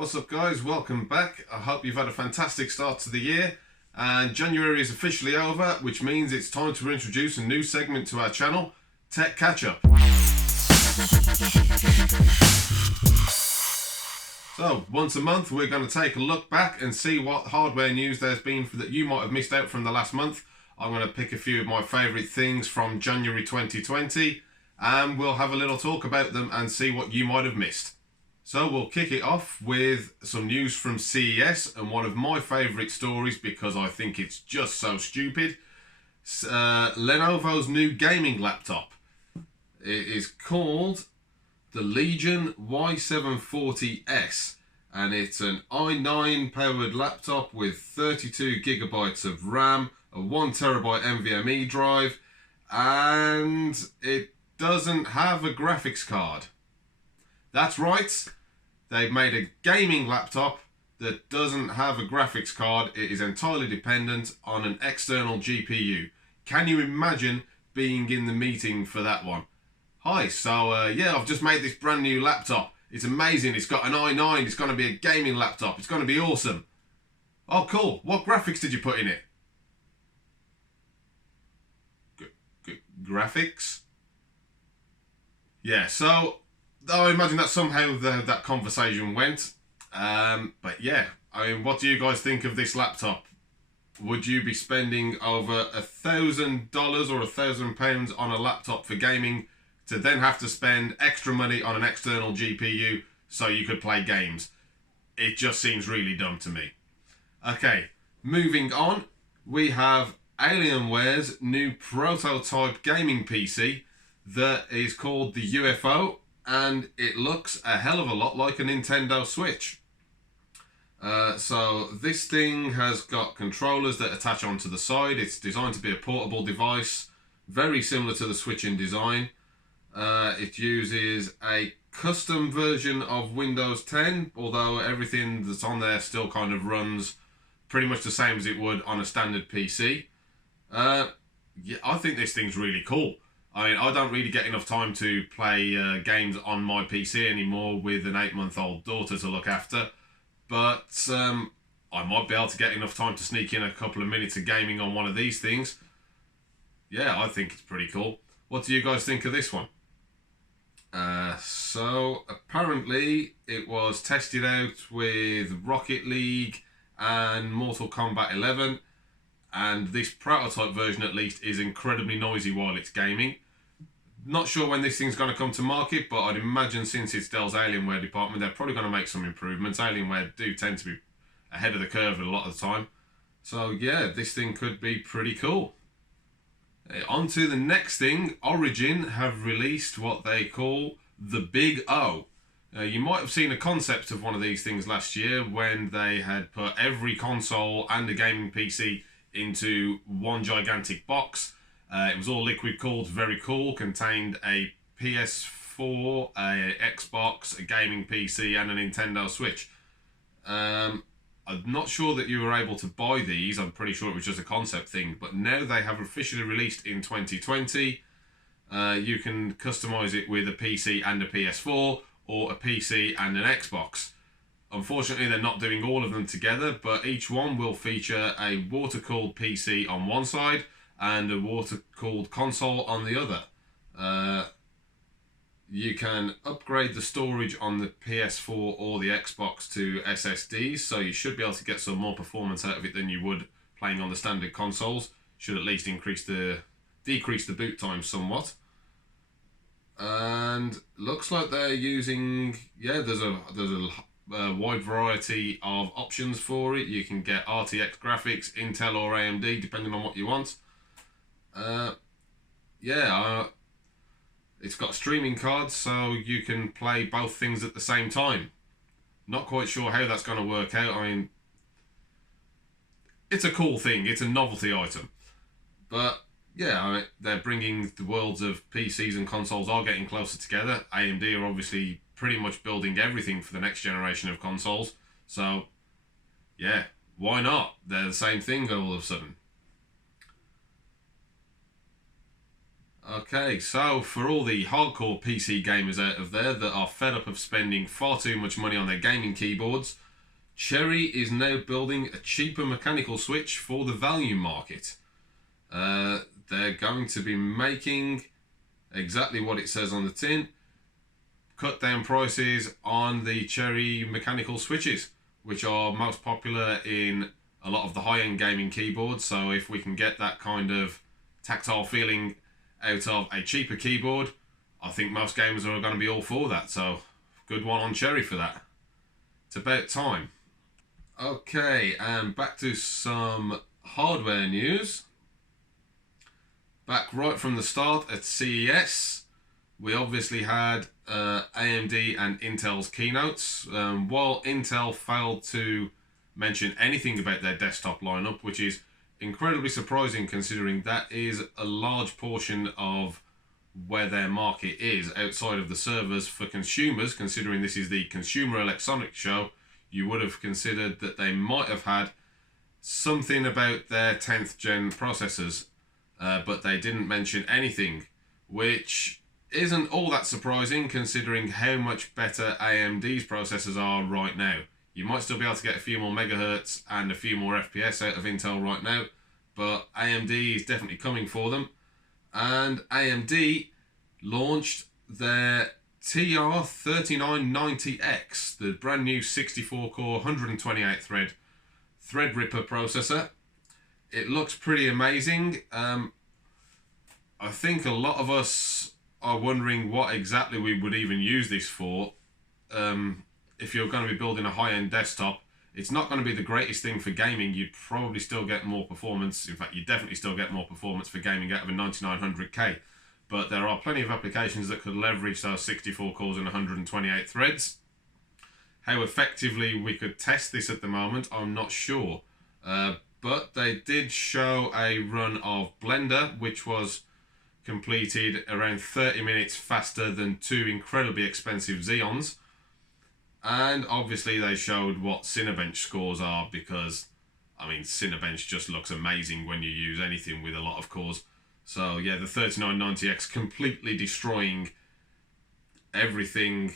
What's up guys, welcome back. I hope you've had a fantastic start to the year and January is officially over, which means it's time to introduce a new segment to our channel, Tech Catch Up. So once a month we're going to take a look back and see what hardware news there's been that you might have missed out from the last month. I'm going to pick a few of my favourite things from January 2020 and we'll have a little talk about them and see what you might have missed. So we'll kick it off with some news from CES and one of my favourite stories because I think it's just so stupid. Lenovo's new gaming laptop. It is called the Legion Y740S and it's an i9 powered laptop with 32 gigabytes of RAM, a 1TB NVMe drive, and it doesn't have a graphics card. That's right. They've made a gaming laptop that doesn't have a graphics card. It is entirely dependent on an external GPU. Can you imagine being in the meeting for that one? Hi, so yeah, I've just made this brand new laptop. It's amazing. It's got an i9. It's going to be a gaming laptop. It's going to be awesome. Oh, cool. What graphics did you put in it? Graphics? Yeah, so I imagine that somehow that conversation went. But yeah, I mean, what do you guys think of this laptop? Would you be spending over $1,000 or £1,000 on a laptop for gaming to then have to spend extra money on an external GPU so you could play games? It just seems really dumb to me. Okay, moving on, we have Alienware's new prototype gaming PC that is called the UFO. And it looks a hell of a lot like a Nintendo Switch. So this thing has got controllers that attach onto the side. It's designed to be a portable device, very similar to the Switch in design. It uses a custom version of Windows 10, although everything that's on there still kind of runs pretty much the same as it would on a standard PC. Yeah, I think this thing's really cool. I mean, I don't really get enough time to play games on my PC anymore with an 8-month-old daughter to look after. But I might be able to get enough time to sneak in a couple of minutes of gaming on one of these things. Yeah, I think it's pretty cool. What do you guys think of this one? So, apparently it was tested out with Rocket League and Mortal Kombat 11. And this prototype version at least is incredibly noisy while it's gaming. Not sure when this thing's going to come to market, but I'd imagine since it's Dell's Alienware department, they're probably going to make some improvements. Alienware do tend to be ahead of the curve a lot of the time. So yeah, this thing could be pretty cool. On to the next thing. Origin have released what they call the Big O. You might have seen a concept of one of these things last year when they had put every console and a gaming PC into one gigantic box. It was all liquid cooled, very cool, contained a PS4, a Xbox, a gaming PC and a Nintendo Switch. I'm not sure that you were able to buy these. I'm pretty sure it was just a concept thing, but now they have officially released in 2020. You can customize it with a PC and a PS4 or a PC and an Xbox. Unfortunately, they're not doing all of them together, but each one will feature a water-cooled PC on one side and a water-cooled console on the other. You can upgrade the storage on the PS4 or the Xbox to SSDs, so you should be able to get some more performance out of it than you would playing on the standard consoles. Should at least decrease the boot time somewhat. And looks like they're using, yeah, there's a wide variety of options for it. You can get RTX graphics, Intel or AMD, depending on what you want. It's got streaming cards, so you can play both things at the same time. Not quite sure how that's going to work out. I mean, it's a cool thing. It's a novelty item. But yeah, I mean, they're bringing the worlds of PCs and consoles are getting closer together. AMD are obviously pretty much building everything for the next generation of consoles. So, yeah, why not? They're the same thing all of a sudden. Okay, so for all the hardcore PC gamers out of there that are fed up of spending far too much money on their gaming keyboards, Cherry is now building a cheaper mechanical switch for the value market. They're going to be making exactly what it says on the tin, cut down prices on the Cherry mechanical switches, which are most popular in a lot of the high-end gaming keyboards. So if we can get that kind of tactile feeling out of a cheaper keyboard, I think most gamers are going to be all for that. So good one on Cherry for that. It's about time. Okay, and back to some hardware news. Back right from the start at CES, we obviously had AMD and Intel's keynotes. While Intel failed to mention anything about their desktop lineup, which is incredibly surprising considering that is a large portion of where their market is outside of the servers for consumers. Considering this is the Consumer Electronics Show, you would have considered that they might have had something about their 10th gen processors, but they didn't mention anything, which isn't all that surprising considering how much better AMD's processors are right now. You might still be able to get a few more megahertz and a few more FPS out of Intel right now, but AMD is definitely coming for them. And AMD launched their TR3990X, the brand new 64-core, 128-thread Threadripper processor. It looks pretty amazing. I think a lot of us are wondering what exactly we would even use this for. If you're going to be building a high-end desktop, it's not going to be the greatest thing for gaming. You'd probably still get more performance. In fact, you definitely still get more performance for gaming out of a 9900K. But there are plenty of applications that could leverage those 64 cores and 128 threads. How effectively we could test this at the moment, I'm not sure. But they did show a run of Blender, which was completed around 30 minutes faster than two incredibly expensive Xeons. And obviously they showed what Cinebench scores are, because, I mean, Cinebench just looks amazing when you use anything with a lot of cores. So yeah, the 3990X completely destroying everything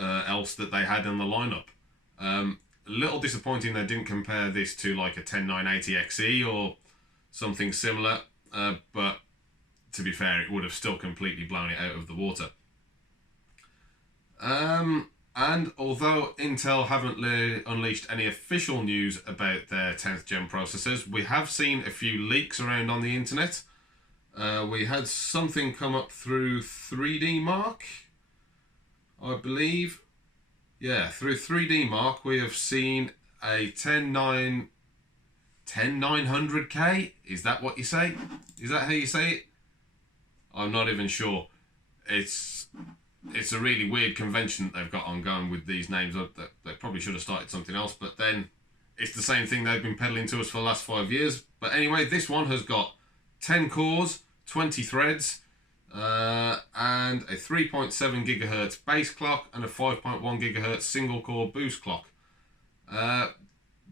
else that they had in the lineup. A little disappointing they didn't compare this to like a 10980XE or something similar, but to be fair, it would have still completely blown it out of the water. And although Intel haven't unleashed any official news about their 10th gen processors, we have seen a few leaks around on the internet. We had something come up through 3D Mark, I believe. Yeah, through 3D Mark we have seen a 10900K. Is that what you say? Is that how you say it? I'm not even sure. It's a really weird convention that they've got ongoing with these names. They probably should have started something else, but then it's the same thing they've been peddling to us for the last 5 years. But anyway, this one has got 10 cores, 20 threads, and a 3.7 gigahertz base clock and a 5.1 gigahertz single core boost clock.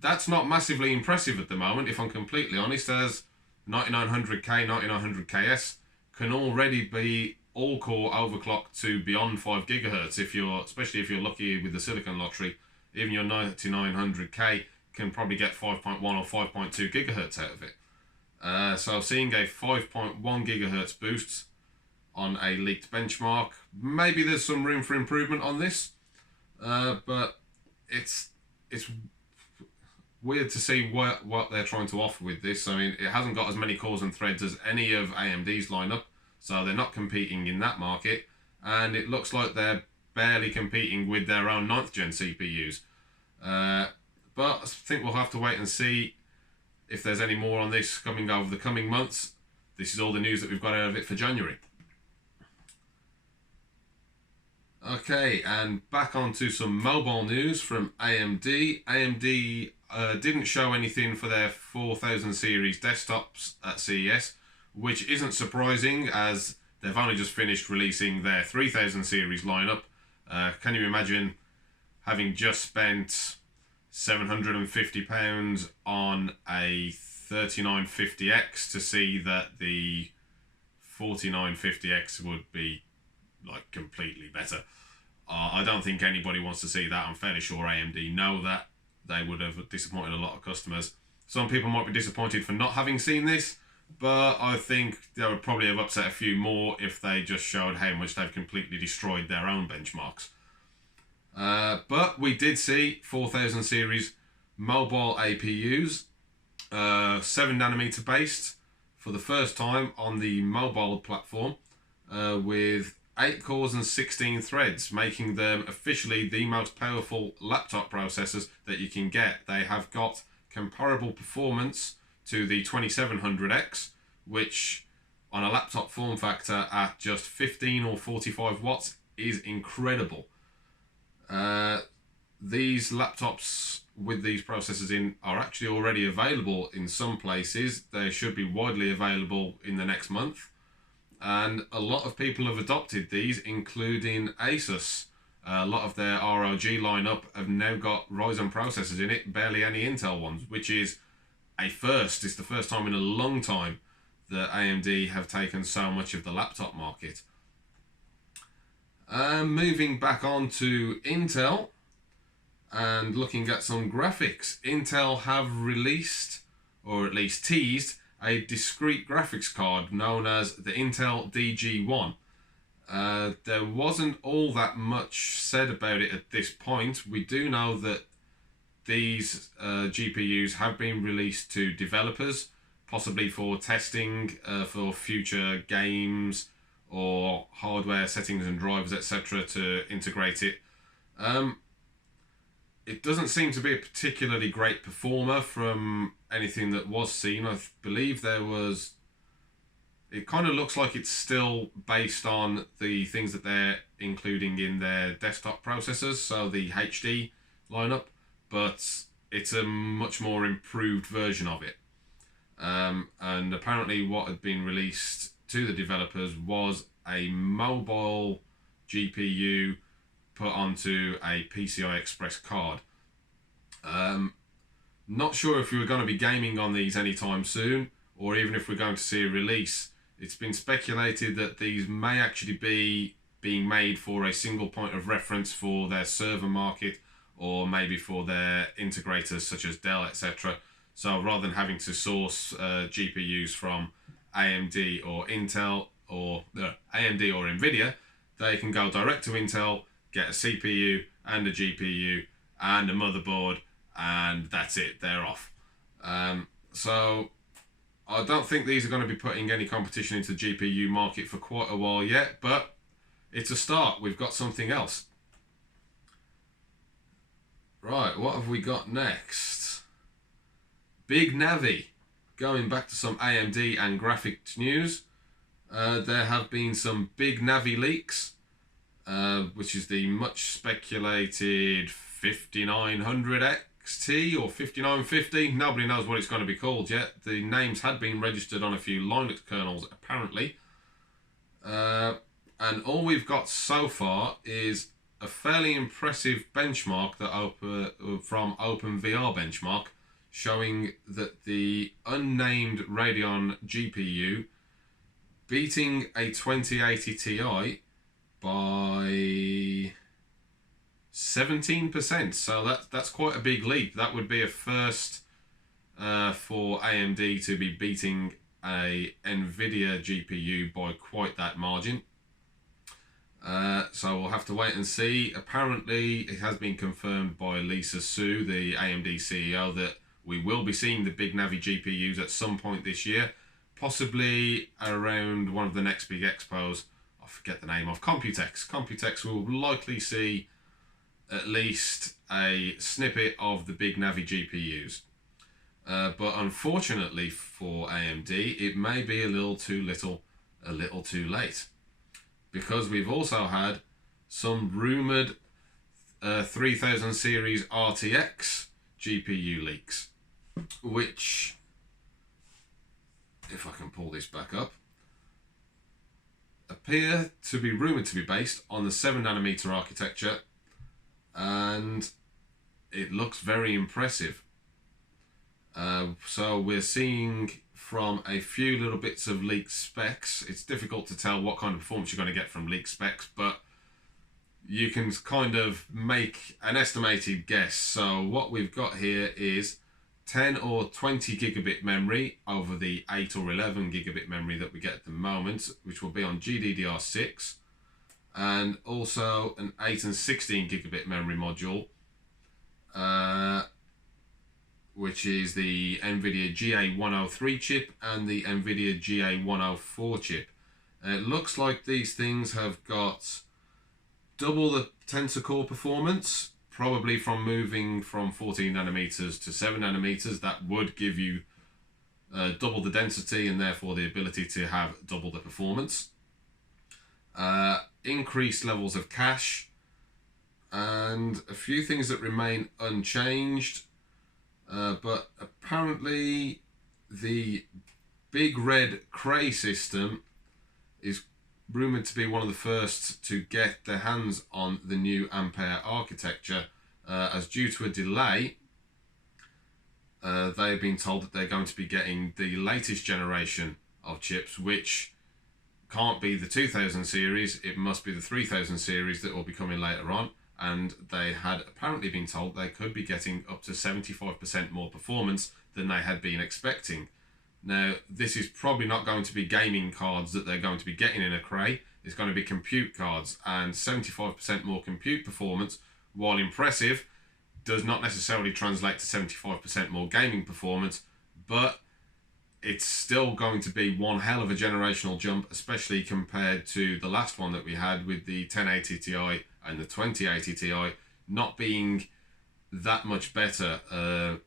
That's not massively impressive at the moment, if I'm completely honest, as 9900K, 9900KS can already be all-core overclocked to beyond 5 gigahertz. Especially if you're lucky with the Silicon lottery, even your 9900K can probably get 5.1 or 5.2 gigahertz out of it. So seeing a 5.1 gigahertz boost on a leaked benchmark, maybe there's some room for improvement on this, but it's weird to see what they're trying to offer with this. I mean, it hasn't got as many cores and threads as any of AMD's lineup, so they're not competing in that market, and it looks like they're barely competing with their own 9th gen CPUs. But I think we'll have to wait and see if there's any more on this coming over the coming months. This is all the news that we've got out of it for January. Okay, and back onto some mobile news from AMD. AMD didn't show anything for their 4000 series desktops at CES, which isn't surprising as they've only just finished releasing their 3000 series lineup. Can you imagine having just spent £750 on a 3950X to see that the 4950X would be like completely better. I don't think anybody wants to see that. I'm fairly sure AMD know that. They would have disappointed a lot of customers. Some people might be disappointed for not having seen this, but I think they would probably have upset a few more if they just showed how much they've completely destroyed their own benchmarks. But we did see 4000 series mobile APUs, 7nm based for the first time on the mobile platform, with 8 cores and 16 threads, making them officially the most powerful laptop processors that you can get. They have got comparable performance to the 2700X, which on a laptop form factor at just 15 or 45 watts is incredible. These laptops with these processors in are actually already available in some places. They should be widely available in the next month. And a lot of people have adopted these, including Asus. A lot of their ROG lineup have now got Ryzen processors in it, barely any Intel ones, which is a first. It's the first time in a long time that AMD have taken so much of the laptop market. Moving back on to Intel and looking at some graphics. Intel have released, or at least teased, a discrete graphics card known as the Intel DG1. There wasn't all that much said about it at this point. We do know that these GPUs have been released to developers, possibly for testing for future games or hardware settings and drivers, etc., to integrate it. It doesn't seem to be a particularly great performer from anything that was seen. I believe there was... It kind of looks like it's still based on the things that they're including in their desktop processors, so the HD lineup, but it's a much more improved version of it. And apparently what had been released to the developers was a mobile GPU put onto a PCI Express card. Not sure if we were going to be gaming on these anytime soon, or even if we're going to see a release. It's been speculated that these may actually be being made for a single point of reference for their server market, or maybe for their integrators such as Dell, etc. So rather than having to source GPUs from AMD or Intel, or AMD or Nvidia, they can go direct to Intel, get a CPU and a GPU and a motherboard, and that's it, they're off. So I don't think these are going to be putting any competition into the GPU market for quite a while yet, but it's a start. We've got something else. Right, what have we got next? Big Navi. Going back to some AMD and graphics news, there have been some Big Navi leaks, which is the much speculated 5900 XT or 5950. Nobody knows what it's going to be called yet. The names had been registered on a few Linux kernels apparently. And all we've got so far is a fairly impressive benchmark that from OpenVR Benchmark, showing that the unnamed Radeon GPU beating a 2080 Ti by 17%. So that's quite a big leap. That would be a first for AMD to be beating a Nvidia GPU by quite that margin. So we'll have to wait and see. Apparently it has been confirmed by Lisa Su, the AMD CEO, that we will be seeing the Big Navi GPUs at some point this year, possibly around one of the next big expos. I forget the name of, Computex. Computex will likely see at least a snippet of the Big Navi GPUs. But unfortunately for AMD, it may be a little too too late, because we've also had some rumoured 3000 series RTX GPU leaks, which, if I can pull this back up, appear to be rumoured to be based on the 7nm architecture, and it looks very impressive. So we're seeing from a few little bits of leaked specs. It's difficult to tell what kind of performance you're going to get from leaked specs, but you can kind of make an estimated guess. So what we've got here is 10 or 20 gigabit memory over the 8 or 11 gigabit memory that we get at the moment, which will be on GDDR6, and also an 8 and 16 gigabit memory module, which is the NVIDIA GA103 chip and the NVIDIA GA104 chip. It looks like these things have got double the tensor core performance, probably from moving from 14 nanometers to 7 nanometers. That would give you double the density and therefore the ability to have double the performance. Increased levels of cache, and a few things that remain unchanged. But apparently the big red Cray system is rumoured to be one of the first to get their hands on the new Ampere architecture, as due to a delay, they've been told that they're going to be getting the latest generation of chips, which can't be the 2000 series, it must be the 3000 series that will be coming later on. And they had apparently been told they could be getting up to 75% more performance than they had been expecting. Now, this is probably not going to be gaming cards that they're going to be getting in a Cray. It's going to be compute cards, and 75% more compute performance, while impressive, does not necessarily translate to 75% more gaming performance, but it's still going to be one hell of a generational jump, especially compared to the last one that we had with the 1080 Ti and the 2080 Ti not being that much better. The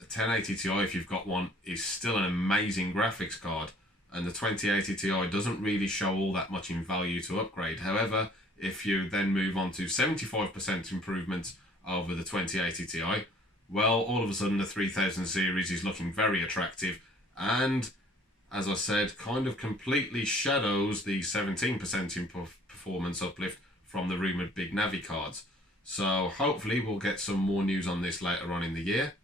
1080 Ti, if you've got one, is still an amazing graphics card, and the 2080 Ti doesn't really show all that much in value to upgrade. However, if you then move on to 75% improvements over the 2080 Ti, well, all of a sudden the 3000 series is looking very attractive, and as I said, kind of completely shadows the 17% in performance uplift from the rumoured big Navi cards. So hopefully we'll get some more news on this later on in the year.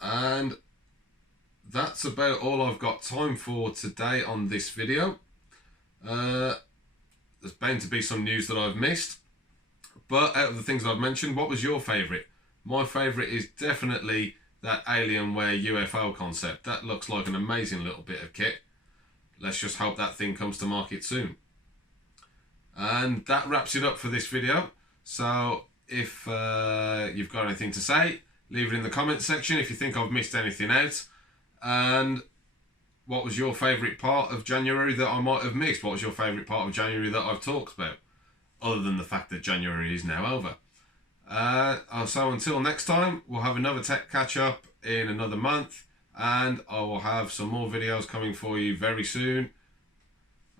And that's about all I've got time for today on this video. There's bound to be some news that I've missed, but out of the things I've mentioned, what was your favourite? My favourite is definitely that Alienware UFO concept. That looks like an amazing little bit of kit. Let's just hope that thing comes to market soon. And that wraps it up for this video. So if you've got anything to say, leave it in the comments section if you think I've missed anything out. And what was your favourite part of January that I might have missed? What was your favourite part of January that I've talked about? Other than the fact that January is now over. So until next time, we'll have another tech catch up in another month, and I will have some more videos coming for you very soon.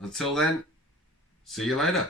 Until then, see you later.